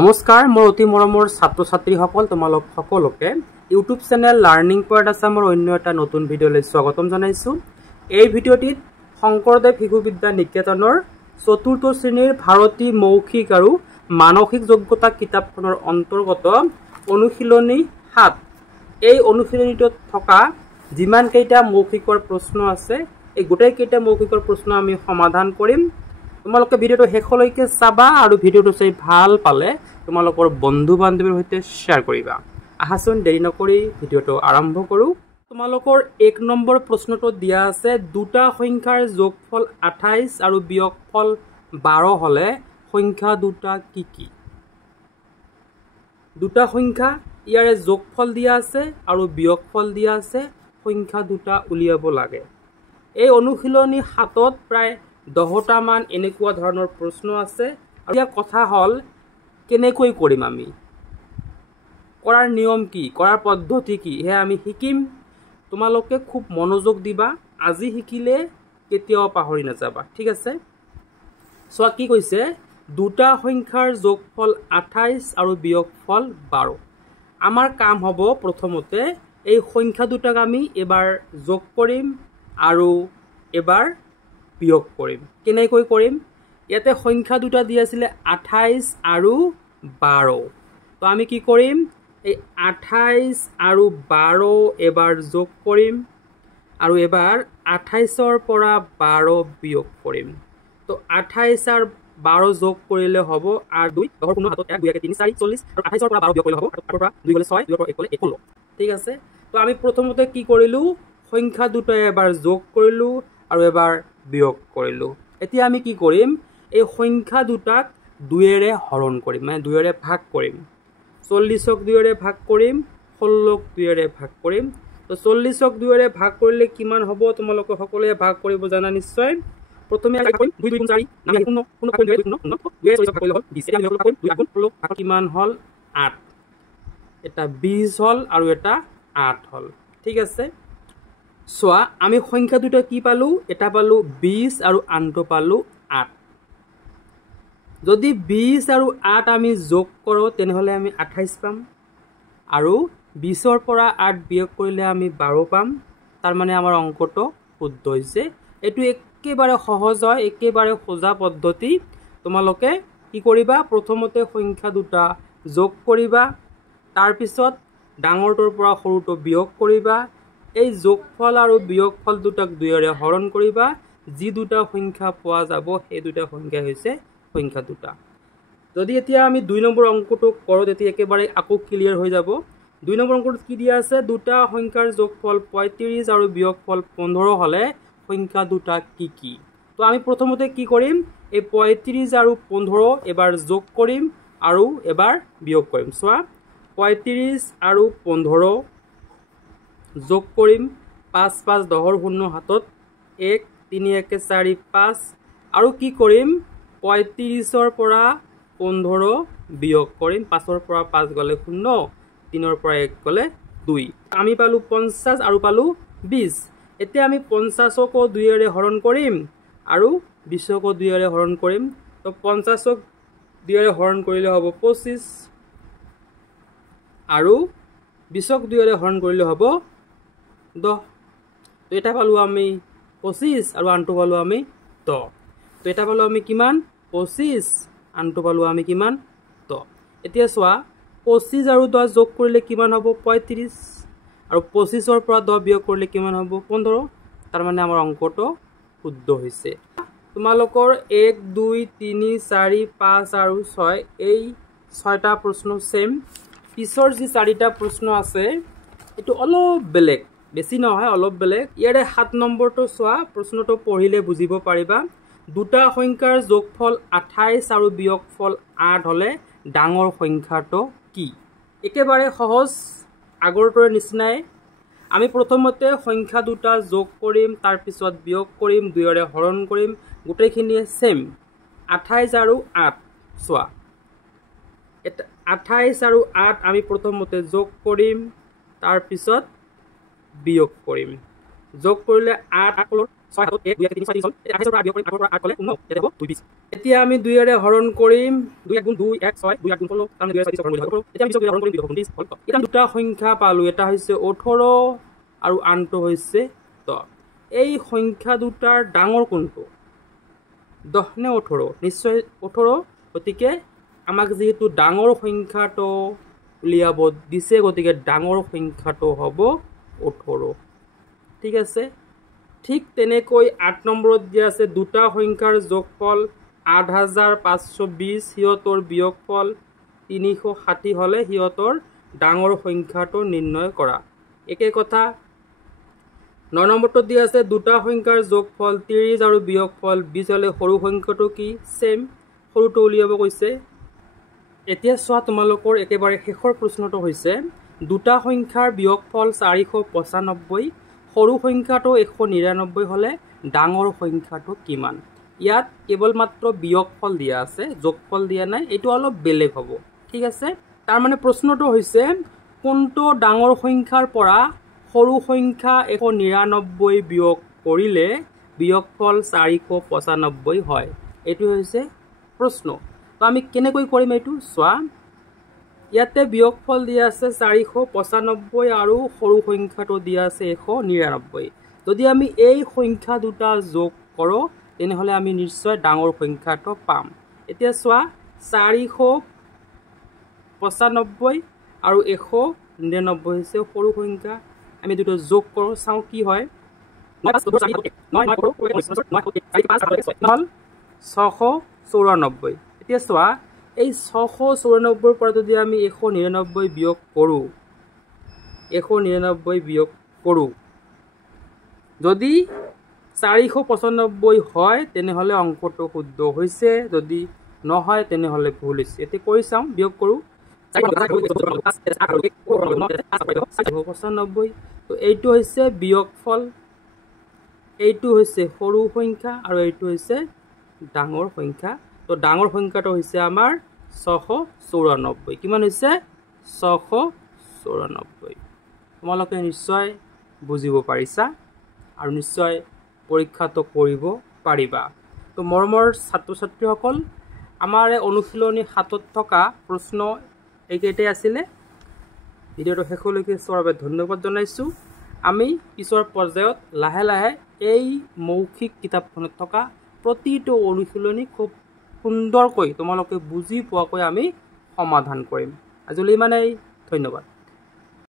নমস্কাৰ মোৰ অতি মৰমৰ ছাত্ৰ ছাত্ৰীসকল তোমালোক সকলোকে ইউটিউব চেনেল লাৰ্নিং পইণ্ট আছামৰ অন্য এটা নতুন ভিডিঅ'লৈ স্বাগতম জনাইছো। এই ভিডিঅ'টিত শংকৰদেৱ শিশু বিদ্যা নিকেতনৰ চতুৰ্থ শ্ৰেণীৰ ভাৰতী মৌখিক আৰু মানসিক যোগ্যতা কিতাপখনৰ অন্তৰ্গত অনুশীলনী ৭ এই অনুশীলনীটোত থকা যিমান কেইটা মৌখিকৰ প্ৰশ্ন আছে এই গোটেই কেইটা মৌখিকৰ প্ৰশ্ন আমি সমাধান কৰিম। তোমালোকে ভিডিঅ'টো শেষলৈকে চাবা আৰু ভিডিঅ'টো চাই ভাল পালে তোমালোকৰ বন্ধু বান্ধৱীৰ সৈতে শ্বেয়াৰ কৰিবা। আহাচোন দেৰি নকৰি ভিডিঅ'টো আৰম্ভ কৰোঁ। তোমালোকৰ ১ নম্বৰ প্ৰশ্নটো দিয়া আছে দুটা সংখ্যাৰ যোগফল ২৮ আৰু বিয়োগফল ১২ হ'লে সংখ্যা দুটা কি কি? দুটা সংখ্যা ইয়াৰে যোগফল দিয়া আছে আৰু বিয়োগফল দিয়া আছে, সংখ্যা দুটা উলিয়াব লাগে। এই অনুশীলনী ৭ত প্ৰায় ১০টা মান এনেকুৱা ধৰণৰ প্ৰশ্ন আছে। এতিয়া কথা হ'ল কেনেকৈ কৰিম, আমি কৰাৰ নিয়ম কি, কৰাৰ পদ্ধতি কি সেয়া আমি শিকিম। তোমালোকে খুব মনোযোগ দিবা, আজি শিকিলে কেতিয়াও পাহৰি নাযাবা, ঠিক আছে? চোৱা কি কৈছে, দুটা সংখ্যাৰ যোগফল ২৮ আৰু বিয়োগফল ১২। আমাৰ কাম হ'ব প্ৰথমতে এই সংখ্যা দুটাক আমি এবাৰ যোগ কৰিম আৰু এবাৰ বিয়োগ কৰিম। কেনেকৈ কৰিম, ইয়াতে সংখ্যা দুটা দি আছিলে ২৮ আৰু ১২। তো আমি কি কৰিম, এই ২৮ আৰু ১২ এবাৰ যোগ কৰিম আৰু এবাৰ ২৮ৰ পৰা ১২ বিয়োগ কৰিম। তো ২৮ আৰু ১২ যোগ কৰিলে হ'ব ৮ ২ ১০ কোনো হাতত ১ ২ ৩ ৪ ৪০ আৰু ২৮ৰ পৰা ১২ বিয়োগ কৰিলে হ'ব ৮ৰ পৰা ২ গ'লে ৬ ২ৰ পৰা ১ গ'লে ১ ঠিক আছে? তো আমি প্ৰথমতে কি কৰিলোঁ, সংখ্যা দুটাই এবাৰ যোগ কৰিলোঁ আৰু এবাৰ বিয়োগ কৰিলোঁ। এতিয়া আমি কি কৰিম, এই সংখ্যা দুটাক ২ৰে হৰণ কৰিম, মানে ২ৰে ভাগ কৰিম। ৪০ক ২ৰে ভাগ কৰিম, ১৬ক ২ৰে ভাগ কৰিম। তো ৪০ক ২ৰে ভাগ কৰিলে কিমান হ'ব, তোমালোকে সকলোৱে ভাগ কৰিব জানা নিশ্চয়। প্ৰথমে কৰিম ২ ২ ৪ আমি ০ ০ ভাগ কৰিম ০ ০ ২ৰে ৪০ ভাগ কৰিলে হ'ল ২০। এতিয়া আমি ভাগ কৰিম ২ আগুণ ১৬ ভাগ কিমান হ'ল ৮। এটা ২০ হ'ল আৰু এটা ৮ হ'ল, ঠিক আছে? চোৱা আমি সংখ্যা দুটা কি পালোঁ, এটা পালোঁ ২০ আৰু আনটো পালোঁ ৮। যদি ২০ আৰু ৮ আমি যোগ কৰোঁ তেনেহ'লে আমি ২৮ পাম আৰু ২০ৰ পৰা ৮ বিয়োগ কৰিলে আমি ১২ পাম। তাৰমানে আমাৰ অংকটো শুদ্ধ হৈছে। এইটো একেবাৰে সহজ হয়, একেবাৰে সোজা পদ্ধতি। তোমালোকে কি কৰিবা, প্ৰথমতে সংখ্যা দুটা যোগ কৰিবা, তাৰপিছত ডাঙৰটোৰ পৰা সৰুটো বিয়োগ কৰিবা। এই যোগফল আৰু বিয়োগফল দুটাক ২ৰে হৰণ কৰিবা। যি দুটা সংখ্যা পোৱা যাব সেই দুটা সংখ্যা হৈছে সংখ্যা দুটা। যদি এতিয়া আমি ২ নম্বৰ অংকটো কৰোঁ তেতিয়া একেবাৰে আকৌ ক্লিয়াৰ হৈ যাব। ২ নম্বৰ অংকটোত কি দিয়া আছে, দুটা সংখ্যাৰ যোগফল ৩৫ আৰু বিয়োগফল ১৫ হ'লে সংখ্যা দুটা কি কি? তো আমি প্ৰথমতে কি কৰিম, এই ৩৫ আৰু ১৫ এবাৰ যোগ কৰিম আৰু এবাৰ বিয়োগ কৰিম। চোৱা ৩৫ আৰু ১৫ যোগ কৰিম, ৫ ৫ ১০ৰ ০ হাতত ১ ৩ ১ ৪ ৫ আৰু কি কৰিম ৩৫ৰ পৰা ১৫ বিয়োগ কৰিম। ৫ৰ পৰা ৫ গ'লে ০, ৩ৰ পৰা ১ গ'লে ২। আমি পালোঁ ৫০ আৰু পালোঁ ২০। এতিয়া আমি ৫০কো ২ৰে হৰণ কৰিম আৰু ২০কো ২ৰে হৰণ কৰিম। তো ৫০ক ২ৰে হৰণ কৰিলে হ'ব ২৫ আৰু ২০ক ২ৰে হৰণ কৰিলে হ'ব ১০। তো এটা পালোঁ আমি ২৫ আৰু আনটো পালোঁ আমি ১০। তো এটা পালোঁ আমি কিমান ২৫, আনটো পালোঁ আমি কিমান ১০। এতিয়া চোৱা ২৫ আৰু ১০ যোগ কৰিলে কিমান হ'ব ৩৫ আৰু ২৫ৰ পৰা ১০ বিয়োগ কৰিলে কিমান হ'ব ১৫। তাৰমানে আমাৰ অংকটো শুদ্ধ হৈছে। তোমালোকৰ ১ ২ ৩ ৪ ৫ আৰু ৬ এই ৬টা প্ৰশ্ন ছেম। পিছৰ যি ৪টা প্ৰশ্ন আছে এইটো অলপ বেলেগ, বেছি নহয় অলপ বেলেগ। ইয়াৰে ৭ নম্বৰটো চোৱা, প্ৰশ্নটো পঢ়িলে বুজিব পাৰিবা। দুটা সংখ্যাৰ যোগফল ২৮ আৰু বিয়োগফল ৮ হ'লে ডাঙৰ সংখ্যাটো কি? একেবাৰে সহজ, আগৰটোৰ নিচিনাই। আমি প্ৰথমতে সংখ্যা দুটা যোগ কৰিম, তাৰপিছত বিয়োগ কৰিম, ২ৰে হৰণ কৰিম, গোটেইখিনিয়ে ছেম। ২৮ আৰু ৮ চোৱা, ২৮ আৰু ৮ আমি প্ৰথমতে যোগ কৰিম, তাৰপিছত বিয়োগ কৰিম। যোগ কৰিলে ৮ 6 হাতত 1 2 3 4 হ'ল 28 পৰা বিয়োগ কৰিম 8 পৰা 8 গলে 19 তেতিয়া হ'ব 220 এতিয়া আমি 2 এৰে হৰণ কৰিম 2 1 গুণ 2 1 6 2 8 গুণ কৰলো আমি 2 6 হৰণ কৰিলো এতিয়া আমি 20 হৰণ কৰিম 29 হ'ল এটা দুটা সংখ্যা পালো এটা হৈছে 18 আৰু আনটো হৈছে 10 এই সংখ্যা দুটাৰ ডাঙৰ কোনটো 10 নে 18 নিশ্চয় 18 গতিকে আমাক যেহেতু ডাঙৰ সংখ্যাটো উলিয়াব দিছে গতিকে ডাঙৰ সংখ্যাটো হ'ব 18 ঠিক আছে ঠিক তেনেকৈ 8 নম্বৰত দিয়া আছে দুটা সংখ্যাৰ যোগফল 8520 হিয়তৰ বিয়োগফল 360 হলে হিয়তৰ ডাঙৰ সংখ্যাটো নিৰ্ণয় কৰা একে কথা 9 নম্বৰটো দিয়া আছে দুটা সংখ্যাৰ যোগফল 30 আৰু বিয়োগফল 20 হলে সৰু সংখ্যাটো কি সেম সৰুটো উলিয়াব কৈছে এতিয়া চোৱা তোমালোকৰ একেবাৰে শেষৰ প্ৰশ্নটো হৈছে দুটা সংখ্যাৰ বিয়োগফল 495 সৰু সংখ্যাটো 199 হলে ডাঙৰ সংখ্যাটো কিমান ইয়াত কেৱল মাত্ৰ বিয়োগফল দিয়া আছে যোগফল দিয়া নাই এটো অলপ বেলেগ হ'ব ঠিক আছে তাৰ মানে প্ৰশ্নটো হৈছে কোনটো ডাঙৰ সংখ্যাৰ পৰা সৰু সংখ্যা 199 বিয়োগ কৰিলে বিয়োগফল 495 হয় এটো হৈছে প্ৰশ্ন তো আমি কেনেকৈ কৰিম এটো চোৱা ইয়াতে বিয়োগফল দিয়া আছে 495 আৰু সৰু সংখ্যাটো দিয়া আছে 199 যদি আমি এই সংখ্যা দুটা যোগ কৰো তেনেহলে আমি নিশ্চয় ডাঙৰ সংখ্যাটো পাম এতিয়া চোৱা 495 আৰু 199 হৈছে সৰু সংখ্যা আমি দুটো যোগ কৰো চাও কি হয় 694 এতিয়া চোৱা এই 694 পৰা যদি আমি 199 বিয়োগ কৰো যদি 495 হয় তেনেহলে অংকটো শুদ্ধ হৈছে যদি নহয় তেনেহলে ভুল হৈছে এতে কৰি চাও বিয়োগ কৰো 495 তো এইটো হৈছে বিয়োগফল এইটো হৈছে সৰু সংখ্যা আৰু এইটো হৈছে ডাঙৰ সংখ্যা তো ডাঙৰ সংখ্যাটো হৈছে আমাৰ 694 কিমান হৈছে 694 তোমালোকে নিশ্চয় বুজিব পাৰিছা আৰু নিশ্চয় পৰীক্ষাটো কৰিব পাৰিবা তো মৰমৰ ছাত্ৰ ছাত্ৰীসকল আমাৰ অনুশীলনী 7ত থকা প্ৰশ্ন এইকেইটাই আছিল ভিডিওটো শেষলৈকে চোৱাৰ বাবে ধন্যবাদ জনাইছো আমি পিছৰ পৰ্যায়ত লাহে লাহে এই মৌখিক কিতাপখনত থকা প্ৰতিটো অনুশীলনী খুব সুন্দৰকৈ তোমালোকে বুজি পোৱাকৈ আমি সমাধান কৰিম আজিলৈ ইমানেই ধন্যবাদ